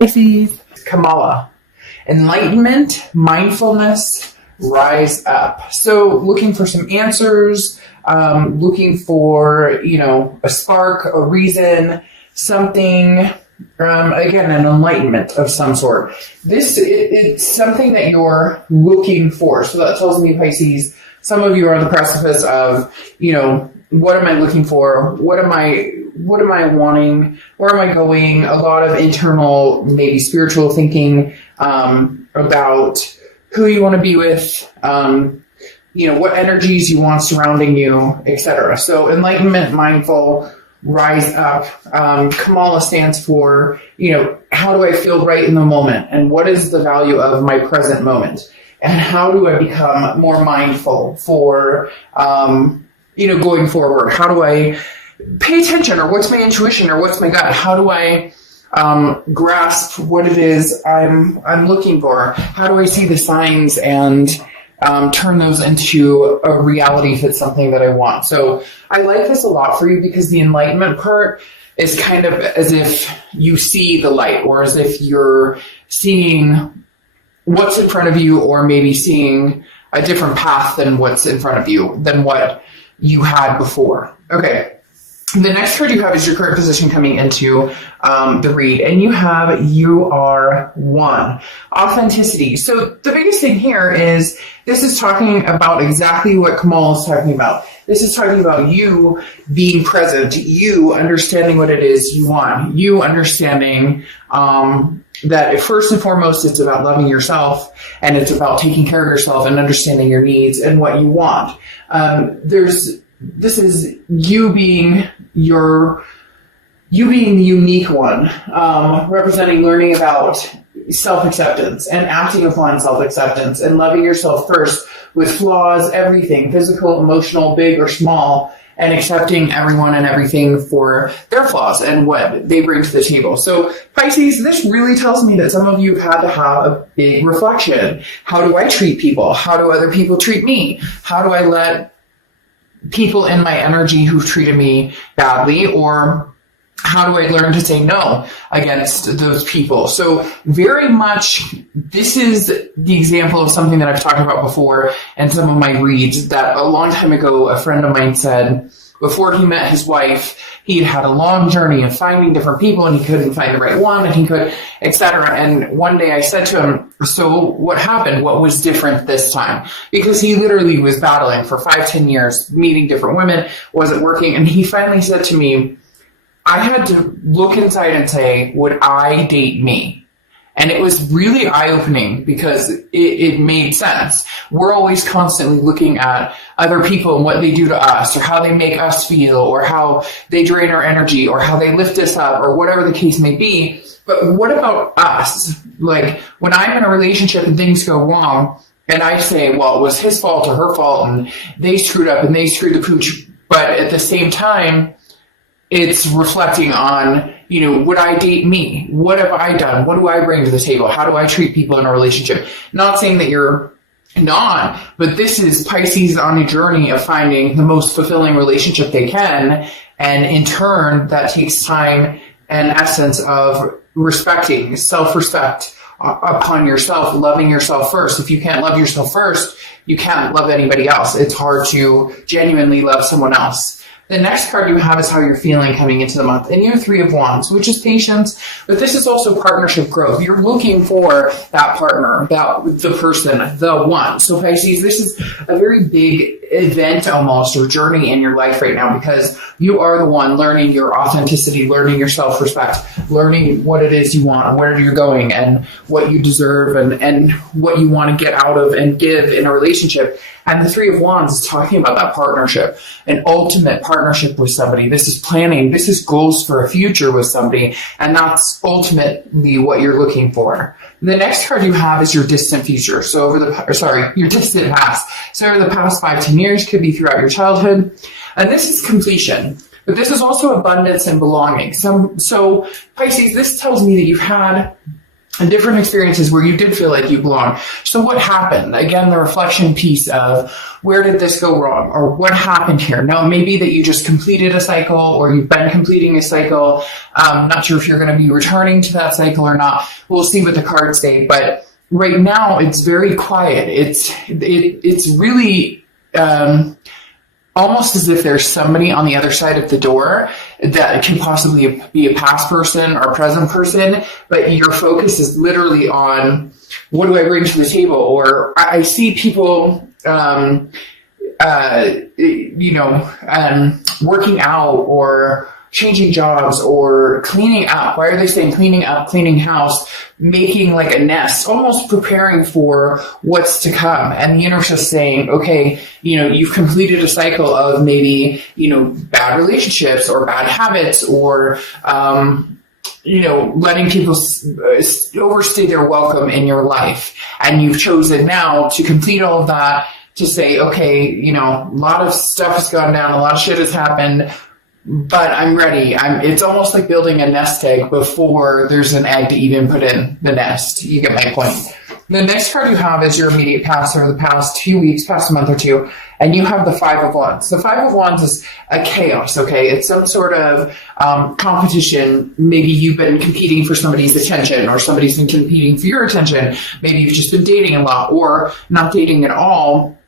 Pisces, Kamala, enlightenment, mindfulness, rise up. So looking for some answers, looking for, a spark, a reason, something, again, an enlightenment of some sort. It's something that you're looking for. So that tells me, Pisces, some of you are on the precipice of, what am I looking for? What am I wanting? Where am I going? A lot of internal, maybe spiritual thinking, about who you want to be with, what energies you want surrounding you, etc. So enlightenment, mindful, rise up. Kamala stands for, how do I feel right in the moment? And what is the value of my present moment? And how do I become more mindful for, going forward? How do I pay attention, or what's my intuition, or what's my gut? How do I grasp what it is I'm looking for? How do I see the signs and turn those into a reality if it's something that I want? So I like this a lot for you, because the enlightenment part is kind of as if you see the light, or as if you're seeing what's in front of you, or maybe seeing a different path than what's in front of you, than what you had before. Okay. The next card you have is your current position coming into the read, and you are one. Authenticity. So the biggest thing here is this is talking about exactly what Kamal is talking about. This is talking about you being present, you understanding what it is you want, you understanding that first and foremost, it's about loving yourself, and it's about taking care of yourself and understanding your needs and what you want. This is you being the unique one, representing learning about self-acceptance and acting upon self-acceptance and loving yourself first with flaws, everything, physical, emotional, big or small, and accepting everyone and everything for their flaws and what they bring to the table. So Pisces, this really tells me that some of you have had to have a big reflection. How do I treat people? How do other people treat me? How do I let people in my energy who've treated me badly, or how do I learn to say no against those people? So very much, this is the example of something that I've talked about before in some of my reads, that a long time ago, a friend of mine said before he met his wife, he had a long journey of finding different people, and he couldn't find the right one, and he could, etc. And one day I said to him, so what happened? What was different this time? Because he literally was battling for 5-10 years, meeting different women, wasn't working. And he finally said to me, I had to look inside and say, would I date me? And it was really eye-opening, because it made sense. We're always constantly looking at other people and what they do to us, or how they make us feel, or how they drain our energy, or how they lift us up, or whatever the case may be. But what about us? Like, when I'm in a relationship and things go wrong, and I say, well, it was his fault or her fault, and they screwed up and they screwed the pooch. But at the same time, it's reflecting on, would I date me? What have I done? What do I bring to the table? How do I treat people in a relationship? Not saying that you're not, but this is Pisces on a journey of finding the most fulfilling relationship they can. And in turn, that takes time and essence of respecting, self-respect upon yourself, loving yourself first. If you can't love yourself first, you can't love anybody else. It's hard to genuinely love someone else. The next card you have is how you're feeling coming into the month. And you have 3 of Wands, which is patience, but this is also partnership growth. You're looking for that partner, the person, the one. So Pisces, this is a very big event almost, or journey in your life right now, because you are the one learning your authenticity, learning your self-respect, learning what it is you want, where you're going, and what you deserve, and what you want to get out of and give in a relationship. And the 3 of Wands is talking about that partnership, an ultimate partnership with somebody. This is planning. This is goals for a future with somebody. And that's ultimately what you're looking for. The next card you have is your distant future. So your distant past. So over the past 5-10 years, could be throughout your childhood. And this is completion. But this is also abundance and belonging. So Pisces, this tells me that you've had and different experiences where you did feel like you belong. So what happened? Again, the reflection piece of where did this go wrong, or what happened here? Now, maybe that you just completed a cycle, or you've been completing a cycle. Not sure if you're going to be returning to that cycle or not. We'll see what the cards say. But right now, it's very quiet. It's really almost as if there's somebody on the other side of the door that can possibly be a past person or present person, but your focus is literally on, what do I bring to the table? Or I see people, working out or changing jobs or cleaning up. Why are they saying cleaning up, cleaning house, making like a nest, almost preparing for what's to come? And the universe is saying, okay, you've completed a cycle of maybe, bad relationships or bad habits or, letting people overstay their welcome in your life. And you've chosen now to complete all of that, to say, okay, a lot of stuff has gone down, a lot of shit has happened, but I'm ready. It's almost like building a nest egg before there's an egg to even put in the nest. You get my point. The next card you have is your immediate past, over the past few weeks, past a month or two, and you have the Five of Wands. The Five of Wands is a chaos, okay? It's some sort of competition. Maybe you've been competing for somebody's attention, or somebody's been competing for your attention. Maybe you've just been dating a lot, or not dating at all,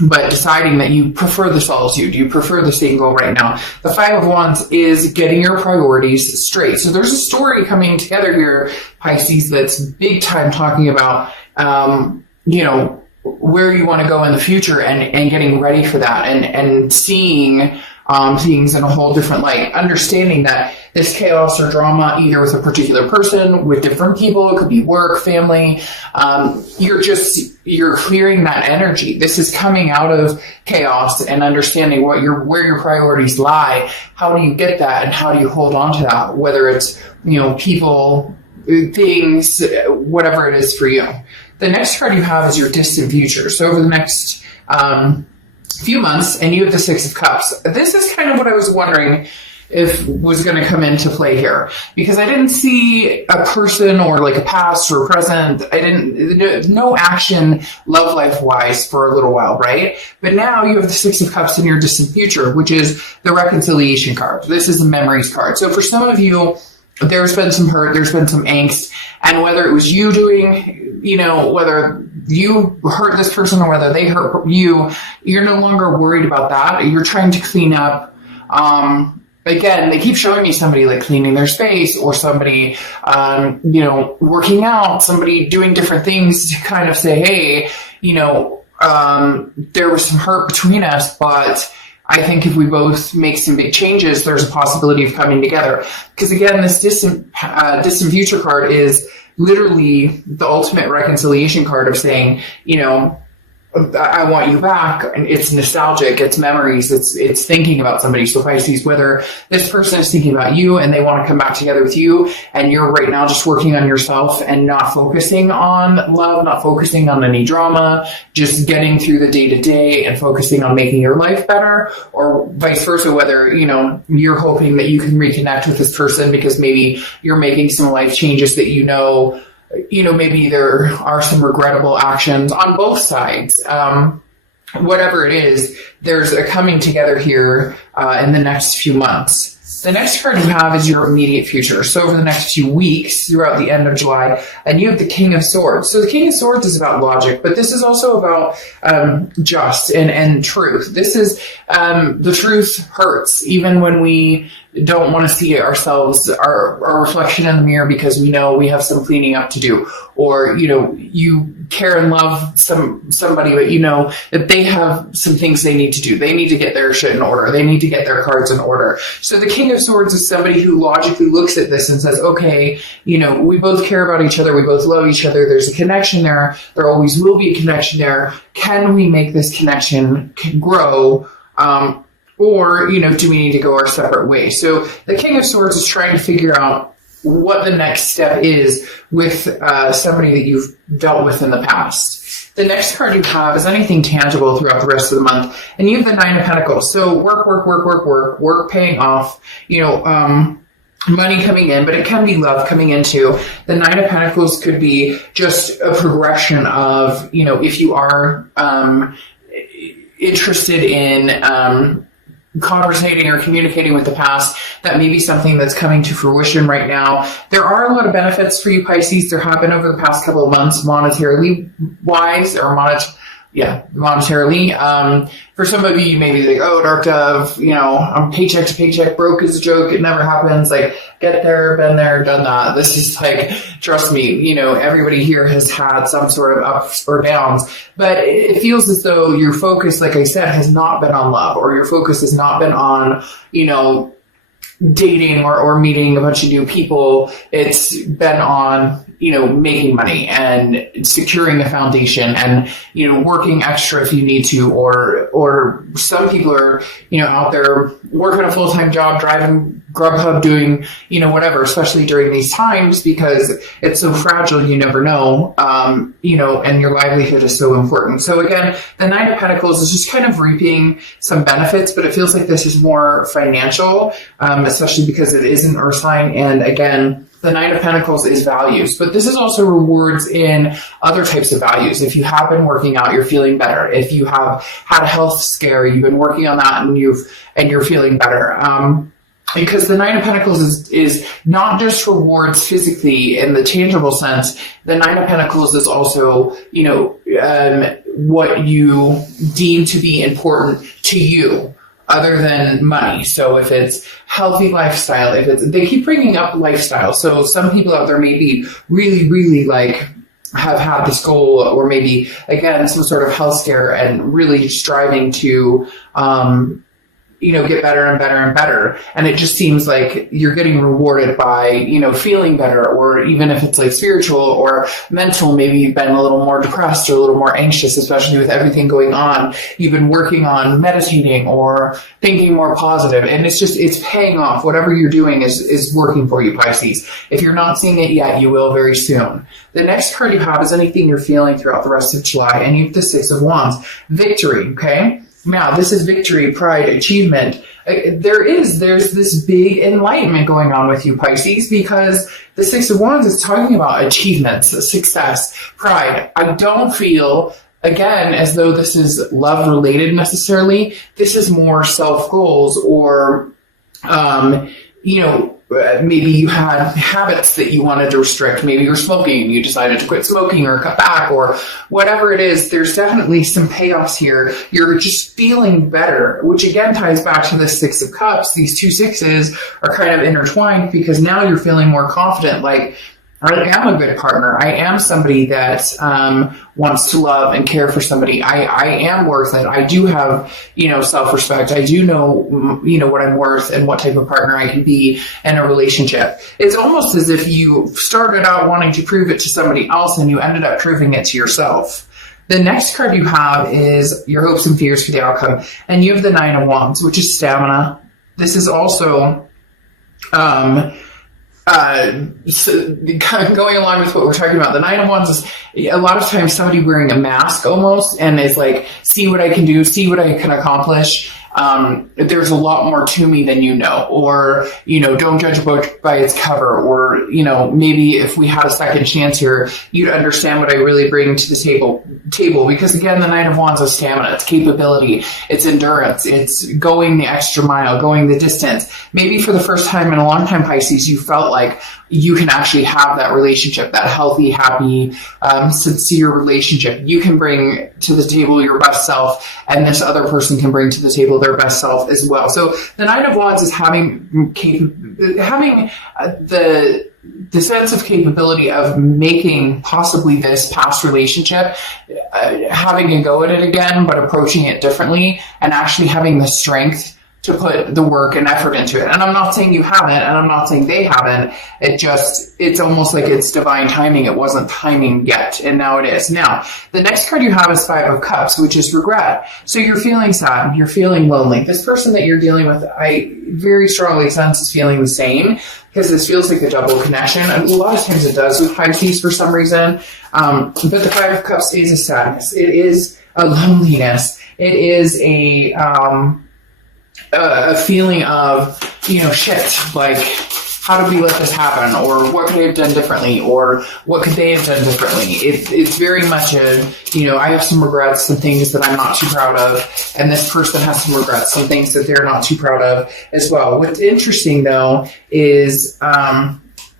but deciding that you prefer the solitude, you prefer the single right now. The Five of Wands is getting your priorities straight. So there's a story coming together here, Pisces, that's big time talking about, where you want to go in the future and getting ready for that and seeing things in a whole different light, understanding that this chaos or drama, either with a particular person, with different people, it could be work, family, you're clearing that energy. This is coming out of chaos and understanding where your priorities lie. How do you get that, and how do you hold on to that? Whether it's, people, things, whatever it is for you. The next card you have is your distant future. So over the next few months, and you have the Six of Cups. This is kind of what I was wondering if was going to come into play here, because I didn't see a person or like a past or a present. No action love life wise for a little while, right? But now you have the Six of Cups in your distant future, which is the reconciliation card. This is the memories card. So for some of you, there's been some hurt, there's been some angst, and whether it was you doing, whether you hurt this person or whether they hurt you, you're no longer worried about that. You're trying to clean up. Again, they keep showing me somebody like cleaning their space, or somebody, working out, somebody doing different things to kind of say, hey, there was some hurt between us, but I think if we both make some big changes, there's a possibility of coming together. Because again, this distant future card is literally the ultimate reconciliation card of saying, I want you back. And it's nostalgic, it's memories, it's thinking about somebody. So Pisces, whether this person is thinking about you and they want to come back together with you, and you're right now just working on yourself and not focusing on love, not focusing on any drama, just getting through the day to day and focusing on making your life better, or vice versa, whether, you're hoping that you can reconnect with this person because maybe you're making some life changes that maybe there are some regrettable actions on both sides. Whatever it is, there's a coming together here in the next few months. The next card you have is your immediate future. So over the next few weeks, throughout the end of July, and you have the King of Swords. So the King of Swords is about logic, but this is also about just and truth. This is the truth hurts, even when we don't want to see ourselves, our reflection in the mirror, because we know we have some cleaning up to do, or you care and love somebody, but that they have some things they need to do. They need to get their shit in order. They need to get their cards in order. So the King of Swords is somebody who logically looks at this and says, okay, we both care about each other. We both love each other. There's a connection there. There always will be a connection there. Can we make this connection grow? Or, do we need to go our separate ways? So the King of Swords is trying to figure out what the next step is with somebody that you've dealt with in the past. The next card you have is anything tangible throughout the rest of the month. And you have the Nine of Pentacles. So work, paying off, money coming in, but it can be love coming into. The Nine of Pentacles could be just a progression of, if you are interested in conversating or communicating with the past, that may be something that's coming to fruition right now. There are a lot of benefits for you, Pisces. There have been over the past couple of months, monetarily wise, or monetarily. For some of you may be like, oh, Dark Dove, I'm paycheck to paycheck, broke is a joke, it never happens. Like, get there, been there, done that. This is like, trust me, everybody here has had some sort of ups or downs, but it feels as though your focus, like I said, has not been on love, or your focus has not been on, dating or meeting a bunch of new people. It's been on, making money and securing a foundation and, working extra if you need to, or some people are, out there working a full-time job, driving Grubhub, doing, whatever, especially during these times, because it's so fragile, you never know, and your livelihood is so important. So again, the Nine of Pentacles is just kind of reaping some benefits, but it feels like this is more financial, especially because it is an earth sign. And again, the Nine of Pentacles is values, but this is also rewards in other types of values. If you have been working out, you're feeling better. If you have had a health scare, you've been working on that and you're feeling better. Because the Nine of Pentacles is not just rewards physically in the tangible sense. The Nine of Pentacles is also, what you deem to be important to you, other than money. So if it's healthy lifestyle, they keep bringing up lifestyle. So some people out there may be really, really like have had this goal, or maybe again, some sort of health scare and really striving to, get better and better and better. And it just seems like you're getting rewarded by, feeling better, or even if it's like spiritual or mental, maybe you've been a little more depressed or a little more anxious, especially with everything going on. You've been working on meditating or thinking more positive, and it's paying off. Whatever you're doing is working for you, Pisces. If you're not seeing it yet, you will very soon. The next card you have is anything you're feeling throughout the rest of July, and you have the Six of Wands. Victory, okay? Now, this is victory, pride, achievement. There's this big enlightenment going on with you, Pisces, because the Six of Wands is talking about achievements, success, pride. I don't feel, again, as though this is love related necessarily. This is more self goals, or, maybe you had habits that you wanted to restrict. Maybe you're smoking and you decided to quit smoking or cut back, or whatever it is. There's definitely some payoffs here. You're just feeling better, which again ties back to the Six of Cups. These two sixes are kind of intertwined, because now you're feeling more confident, like, I am a good partner. I am somebody that wants to love and care for somebody. I am worth it. I do have, self-respect. I do know, what I'm worth and what type of partner I can be in a relationship. It's almost as if you started out wanting to prove it to somebody else and you ended up proving it to yourself. The next card you have is your hopes and fears for the outcome. And you have the Nine of Wands, which is stamina. This is also, so kind of going along with what we're talking about, the Nine of Wands is a lot of times somebody wearing a mask almost, and is like, see what I can do, see what I can accomplish. There's a lot more to me than or, don't judge a book by its cover, or, maybe if we had a second chance here, you'd understand what I really bring to the table, because again, the Nine of Wands is stamina, it's capability, it's endurance, it's going the extra mile, going the distance. Maybe for the first time in a long time, Pisces, you felt like you can actually have that relationship, that healthy, happy, sincere relationship. You can bring to the table your best self, and this other person can bring to the table their best self as well. So the Nine of Wands is having the sense of capability of making possibly this past relationship, having a go at it again, but approaching it differently, and actually having the strength to put the work and effort into it. And I'm not saying you haven't, and I'm not saying they haven't. It's almost like it's divine timing. It wasn't timing yet, and now it is. Now, the next card you have is Five of Cups, which is regret. So you're feeling sad, you're feeling lonely. This person that you're dealing with, I very strongly sense is feeling the same, because this feels like a double connection. And a lot of times it does with Pisces for some reason. But the Five of Cups is a sadness. It is a loneliness. It is a feeling of, shit, like, how did we let this happen? Or what could I have done differently? Or what could they have done differently? It's very much I have some regrets, some things that I'm not too proud of. And this person has some regrets, some things that they're not too proud of as well. What's interesting though is,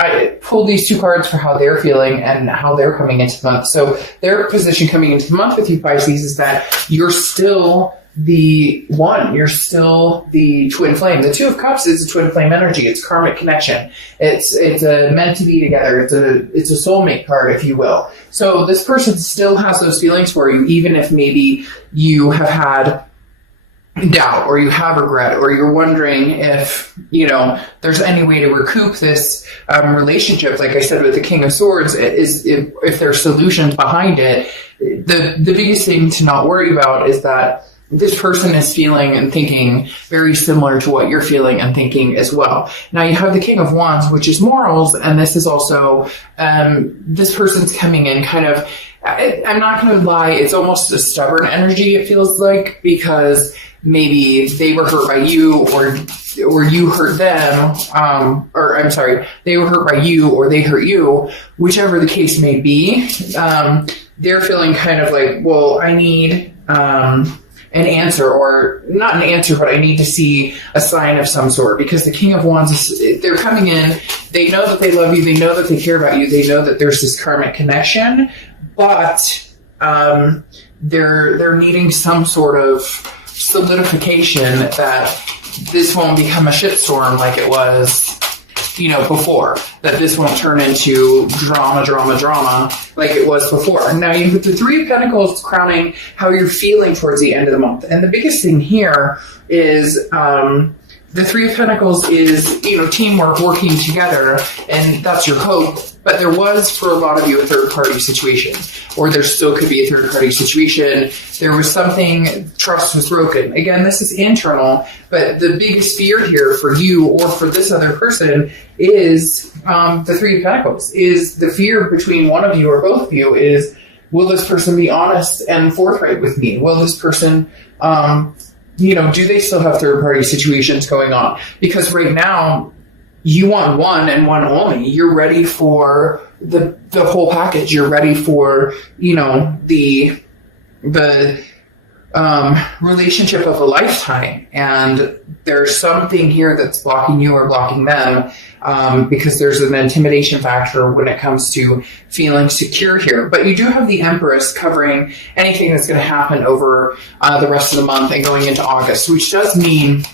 I pulled these 2 cards for how they're feeling and how they're coming into the month. So their position coming into the month with you, Pisces, is that you're still the one. You're still the twin flame. The 2 of Cups is a twin flame energy. It's karmic connection. It's a meant to be together. It's a soulmate card, if you will. So this person still has those feelings for you, even if maybe you have had doubt or you have regret or you're wondering if there's any way to recoup this relationship. Like I said with the King of Swords, is if there's solutions behind it. The biggest thing to not worry about is that this person is feeling and thinking very similar to what you're feeling and thinking as well. Now you have the King of Wands, which is morals, and this is also this person's coming in kind of, I'm not going to lie, it's almost a stubborn energy, it feels like, because maybe they were hurt by you or you hurt them, or I'm sorry, they were hurt by you or they hurt you, whichever the case may be. They're feeling kind of like, well, I need an answer, or not an answer, but I need to see a sign of some sort, because the King of Wands they're coming in, they know that they love you, they know that they care about you, they know that there's this karmic connection, but they're needing some sort of solidification that this won't become a shitstorm like it was before, that this won't turn into drama like it was before. Now you have the 3 of Pentacles crowning how you're feeling towards the end of the month. And the biggest thing here is the 3 of Pentacles is, teamwork, working together, and that's your hope. But there was, for a lot of you, a third-party situation, or there still could be a third-party situation. There was something, trust was broken. Again, this is internal, but the biggest fear here for you or for this other person is the 3 of Pentacles, is the fear between one of you or both of you is, will this person be honest and forthright with me? Will this person, do they still have third-party situations going on? Because right now, you want one and one only. You're ready for the whole package. You're ready for, the relationship of a lifetime. And there's something here that's blocking you or blocking them, because there's an intimidation factor when it comes to feeling secure here. But you do have the Empress covering anything that's going to happen over the rest of the month and going into August, which does mean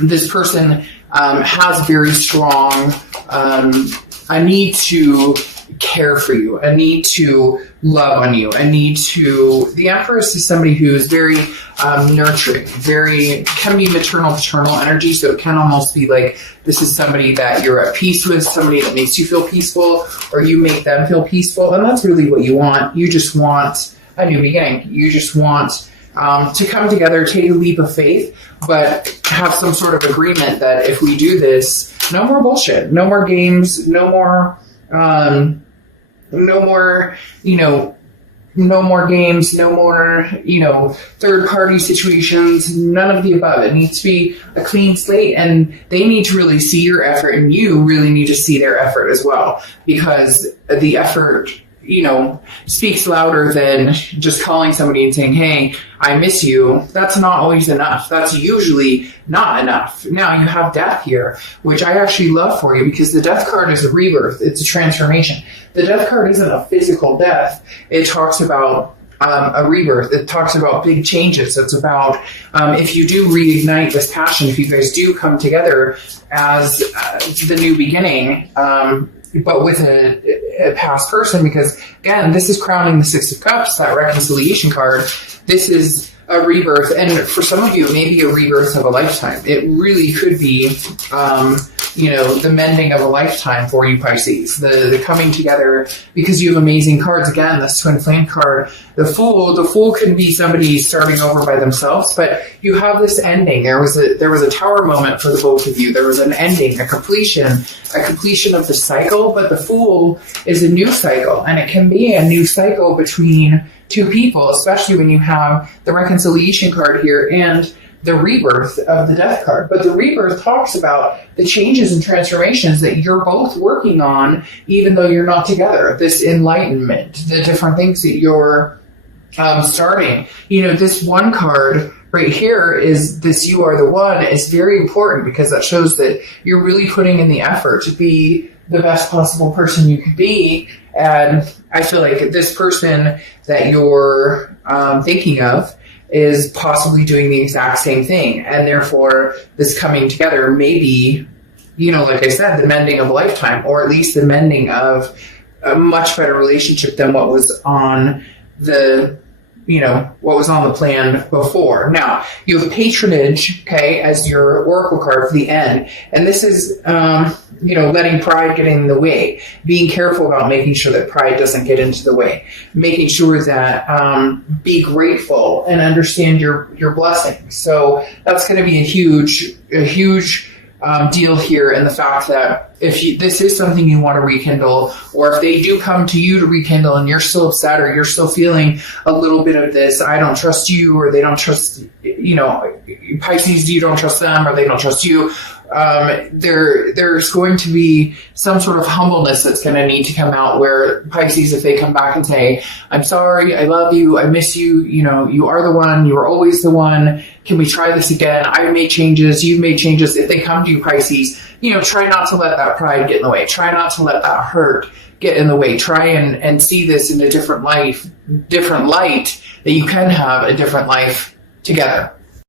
this person has very strong, I need to care for you. I need to love on you. The Empress is somebody who is very nurturing, can be maternal, paternal energy. So it can almost be like, this is somebody that you're at peace with, somebody that makes you feel peaceful, or you make them feel peaceful. And that's really what you want. You just want a new beginning. You just want to come together, take a leap of faith, but have some sort of agreement that if we do this, no more bullshit, no more games, no more games, no more, third-party situations, none of the above. It needs to be a clean slate, and they need to really see your effort, and you really need to see their effort as well, because the effort, speaks louder than just calling somebody and saying, hey, I miss you. That's not always enough. That's usually not enough. Now you have death here, which I actually love for you, because the death card is a rebirth. It's a transformation. The death card isn't a physical death. It talks about a rebirth. It talks about big changes. It's about if you do reignite this passion, if you guys do come together as the new beginning, but with a past person, because again, this is crowning the 6 of Cups, that reconciliation card. This is a rebirth, and for some of you, maybe a rebirth of a lifetime. It really could be, the mending of a lifetime for you, Pisces. The coming together, because you have amazing cards. Again, this twin flame card, the Fool can be somebody starting over by themselves, but you have this ending. There was a tower moment for the both of you. There was an ending, a completion of the cycle, but the Fool is a new cycle, and it can be a new cycle between 2 people, especially when you have the reconciliation card here and the rebirth of the death card. But the rebirth talks about the changes and transformations that you're both working on, even though you're not together. This enlightenment, the different things that you're starting. This one card right here is this "you are the one" is very important because that shows that you're really putting in the effort to be the best possible person you could be. And I feel like this person that you're thinking of is possibly doing the exact same thing. And therefore, this coming together may be, like I said, the mending of a lifetime, or at least the mending of a much better relationship than what was on the plan before. Now, you have patronage, okay, as your oracle card for the end. And this is, letting pride get in the way, being careful about making sure that pride doesn't get into the way, making sure that, be grateful and understand your blessings. So that's going to be a huge deal here, in the fact that if this is something you want to rekindle, or if they do come to you to rekindle and you're still upset, or you're still feeling a little bit of this, I don't trust you, or they don't trust, Pisces, you don't trust them, or they don't trust you. There's going to be some sort of humbleness that's going to need to come out, where Pisces, if they come back and say, "I'm sorry, I love you, I miss you, you are the one, you are always the one, can we try this again? I've made changes, you've made changes." If they come to you, Pisces, try not to let that pride get in the way. Try not to let that hurt get in the way. Try and see this in a different light, that you can have a different life together.